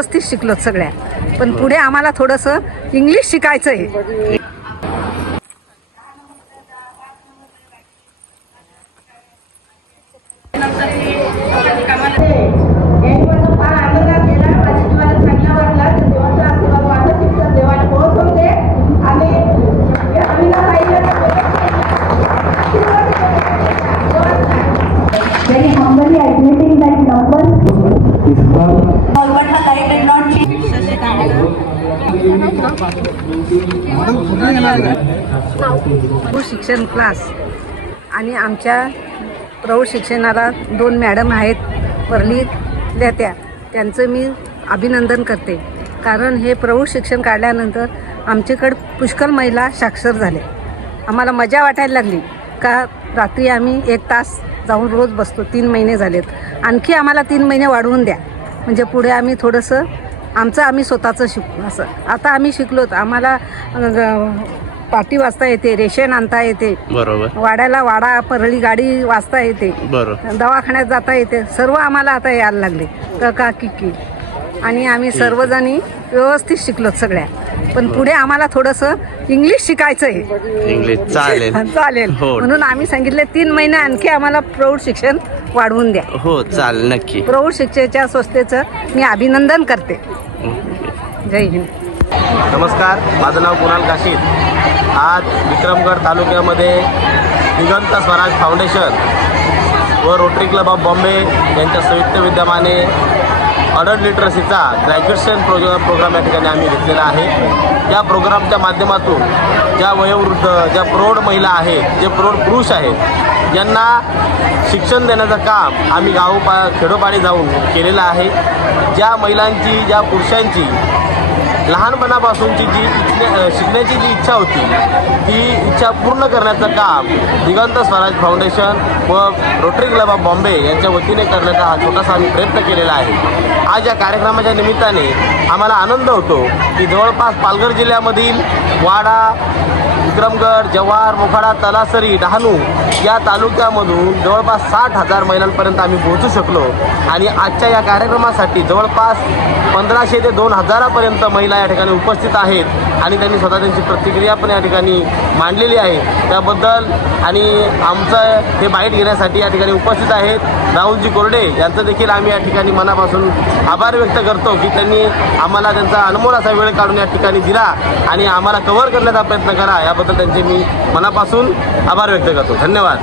व्यवस्थित शिकलो सगळ्या, पण पुढे आम्हाला थोडंसं इंग्लिश शिकायचं आहे. Very humbly admitting that number. But her life did not change. प्रौढ शिक्षण क्लास आणि आमच्या प्रौढ शिक्षणाला 2 मॅडम आहेत वरलीतल्या त्यांचं मी अभिनंदन करते. कारण हे प्रौढ शिक्षण काढल्यानंतर आमच्याकडे पुष्कळ महिला साक्षर झाले. आम्हाला मजा वाटायला लागली का रात्री आम्ही 1 तास जाऊन रोज बसतो. 3 महिने झालेत, आणखी आम्हाला 3 महिने वाढवून द्या, म्हणजे पुढे आम्ही थोडंसं आम्ही स्वतःचं शिकू. असं आता आम्ही शिकलोत, आम्हाला पाटी वाचता येते, रेशन आणता येते, बरोबर, वाड्याला वाडा परळी गाडी वाचता येते, बरोबर, दवाखान्यात जाता येते, सर्व आम्हाला आता यायला लागले. काका किकी आणि आम्ही सर्वजणी व्यवस्थित शिकलोत सगळ्या, पण पुढे आम्हाला थोडंसं इंग्लिश शिकायचं आहे. इंग्लिश चालेल चालेल हो. म्हणून आम्ही सांगितले 3 महिने आणखी आम्हाला प्रौढ शिक्षण वाढवून द्या. हो चालेल, नक्की. प्रौढ शिक्षणाच्या संस्थेचं मी अभिनंदन करते. जय हिंद. नमस्कार, माझं नाव कुणाल काशीद. आज विक्रमगड तालुक्यामध्ये दिगंत स्वराज फाउंडेशन व रोटरी क्लब ऑफ बॉम्बे यांच्या संयुक्त विद्यमाने अडल्ट लिटरसीचा ग्रॅज्युएशन प्रोग्राम या ठिकाणी आम्ही घेतलेला आहे. या प्रोग्रामच्या माध्यमातून ज्या वयोवृद्ध, ज्या प्रौढ महिला आहेत, जे प्रौढ पुरुष आहेत, यांना शिक्षण देण्याचं काम आम्ही खेडोपाडी जाऊन केलेलं आहे. ज्या महिलांची, ज्या पुरुषांची लहानपणापासूनची जी शिकण्याची जी इच्छा होती, ती इच्छा पूर्ण करण्याचं काम दिगंत स्वराज फाउंडेशन व रोटरी क्लब ऑफ बॉम्बे यांच्या वतीने करण्याचा हा छोटासा आम्ही प्रयत्न केलेला आहे. आज या कार्यक्रमाच्या निमित्ताने आम्हाला आनंद होतो की जवळपास पालघर जिल्ह्यामधील वाडा, विक्रमगड, जव्हार, मोखाडा, तलासरी, डहाणू या तालुक्यामधून जवळपास 60,000 महिलांपर्यंत आम्ही पोहोचू शकलो. आणि आजच्या या कार्यक्रमासाठी जवळपास 1500 ते 2000 महिला या ठिकाणी उपस्थित आहेत आणि त्यांनी स्वतः त्यांची प्रतिक्रिया पण या ठिकाणी मांडलेली आहे. त्याबद्दल आणि आमचं हे बाईट घेण्यासाठी या ठिकाणी उपस्थित आहेत राहुलजी कोरडे यांचं देखील आम्ही या ठिकाणी मनापासून आभार व्यक्त करतो की त्यांनी आम्हाला त्यांचा अनमोल असा वेळ काढून या ठिकाणी दिला आणि आम्हाला कव्हर करण्याचा प्रयत्न करा, याबद्दल त्यांचे मी मनापासून आभार व्यक्त करतो. धन्यवाद.